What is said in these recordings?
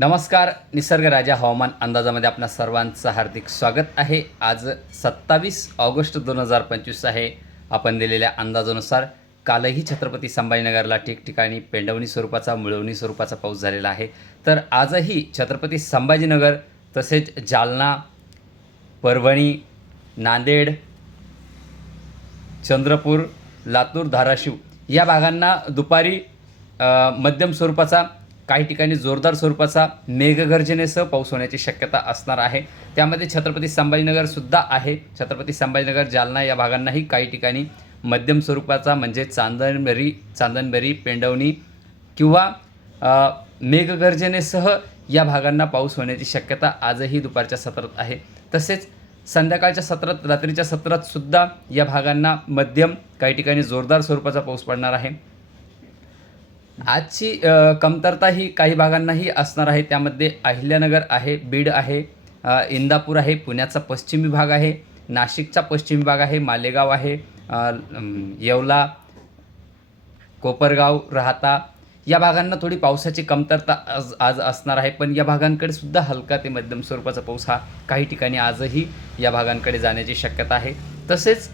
नमस्कार निसर्गराजा हवामान अंदाजामध्ये आपणा सर्वांचं हार्दिक स्वागत आहे. आज सत्तावीस ऑगस्ट दोन हजार पंचवीस आहे. आपण दिलेल्या अंदाजानुसार कालही छत्रपती संभाजीनगरला ठिकठिकाणी पेंडवणी स्वरूपाचा मिळवणी स्वरूपाचा पाऊस झालेला आहे. तर आजही छत्रपती संभाजीनगर तसेच जालना परभणी नांदेड चंद्रपूर लातूर धाराशिव या भागांना दुपारी मध्यम स्वरूपाचा काही ठिकाणी जोरदार स्वरूपाचा मेघगर्जनेसह पाऊस होण्याची शक्यता असणार आहे. त्यामध्ये छत्रपती संभाजीनगरसुद्धा आहे. छत्रपती संभाजीनगर जालना या भागांनाही काही ठिकाणी मध्यम स्वरूपाचा म्हणजे चांदणबरी चांदणबरी पेंडवणी किंवा मेघगर्जनेसह या भागांना पाऊस होण्याची शक्यता आजही दुपारच्या सत्रात आहे. तसेच संध्याकाळच्या सत्रात रात्रीच्या सत्रात सुद्धा या भागांना मध्यम काही ठिकाणी जोरदार स्वरूपाचा पाऊस पडणार आहे. आजची कमतरता ही काही भागांनाही असणार आहे. त्यामध्ये अहिल्यानगर आहे बीड आहे इंदापूर आहे पुण्याचा पश्चिमी भाग आहे नाशिकचा पश्चिमी भाग आहे मालेगाव आहे येवला कोपरगाव राहता या भागांना थोडी पावसाची कमतरता आज आज असणार आहे. पण या भागांकडे सुद्धा हलका ते मध्यम स्वरूपाचा पाऊस हा काही ठिकाणी आजही या भागांकडे जाण्याची शक्यता आहे. तसेच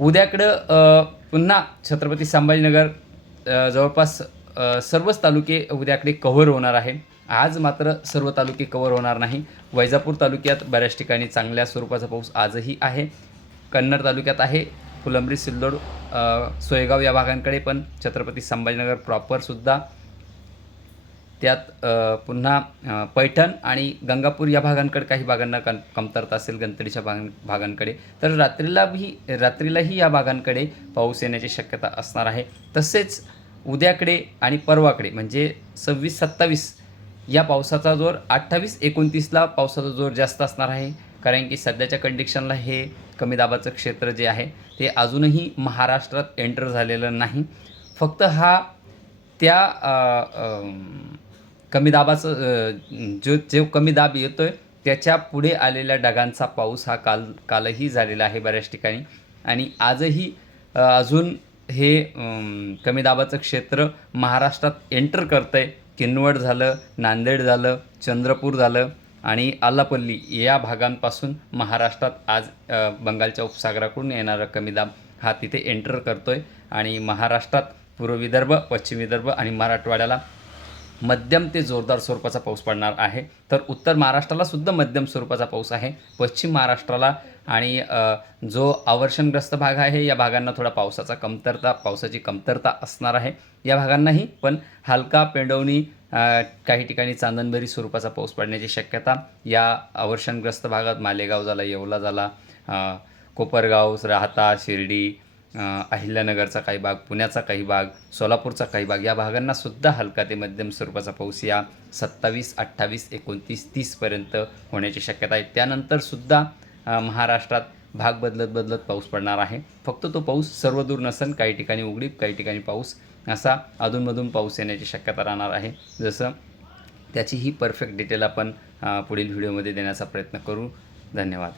उद्याकडं पुन्हा छत्रपती संभाजीनगर जवळपास सर्वच तालुके उद्याकडे कव्हर होणार आहे. आज मात्र सर्व तालुके कव्हर होणार नाही. वैजापूर तालुक्यात बऱ्याच ठिकाणी चांगल्या स्वरूपाचा पाऊस आजही आहे. कन्नड तालुक्यात आहे. फुलंब्री सिल्लोड सोयगाव या भागांकडे पण छत्रपती संभाजीनगर प्रॉपरसुद्धा त्यात पुन्हा पैठण आणि गंगापूर या भागांकडे काही भागांना कम कमतरता असेल गणतडीच्या भागां भागांकडे तर रात्रीलाही रात्रीलाही या भागांकडे पाऊस येण्याची शक्यता असणार आहे. तसेच उद्याकडे आणि परवाकडे म्हणजे सव्वीस सत्तावीस या पावसाचा जोर अठ्ठावीस एकोणतीसला पावसाचा जोर जास्त असणार आहे. कारण की सध्याच्या कंडिशनला हे कमी दाबाचं क्षेत्र जे आहे ते अजूनही महाराष्ट्रात एंटर झालेलं नाही. फक्त हा त्या आ, आ, कमी दाबाचं जो जो कमी दाब येतो आहे त्याच्या पुढे आलेल्या ढगांचा पाऊस हा काल कालही झालेला आहे बऱ्याच ठिकाणी. आणि आजही अजून हे कमी दाबाचं क्षेत्र महाराष्ट्रात एंटर करतं आहे किनवट झालं नांदेड झालं चंद्रपूर झालं आणि आलापल्ली या भागांपासून महाराष्ट्रात आज बंगालच्या उपसागराकडून येणारा कमी दाब हा तिथे एंटर करतो आहे आणि महाराष्ट्रात पूर्व विदर्भ पश्चिम विदर्भ आणि मराठवाड्याला मध्यम ते जोरदार स्वरूपाचा पाऊस पडणार आहे. तर उत्तर महाराष्ट्राला सुद्धा मध्यम स्वरूपाचा पाऊस आहे. पश्चिम महाराष्ट्राला आणि जो आवर्षणग्रस्त भाग आहे या भागांना थोडा पावसाचा कमतरता पावसाची कमतरता असणार आहे. या भागांनाही पण हलका पेंडवणी काही ठिकाणी चांदणबरी स्वरूपाचा पाऊस पडण्याची शक्यता. या आवर्षणग्रस्त भागात मालेगाव झाला येवला झाला कोपरगाव राहता शिर्डी अहिल्यानगरचा काही भाग पुण्याचा काही भाग सोलापूरचा काही भाग या भागांना सुद्धा हलका ते मध्यम स्वरूपाचा पाऊस या सत्तावीस अठ्ठावीस एकोणतीस तीसपर्यंत होण्याची शक्यता आहे. त्यानंतरसुद्धा महाराष्ट्रात भाग बदलत बदलत पाऊस पडणार आहे. फक्त तो पाऊस सर्वदूर नसन काही ठिकाणी उघडीप काही ठिकाणी पाऊस असा अधूनमधून पाऊस येण्याची शक्यता राहणार आहे. जसं त्याची ही परफेक्ट डिटेल आपण पुढील व्हिडिओमध्ये देण्याचा प्रयत्न करू. धन्यवाद.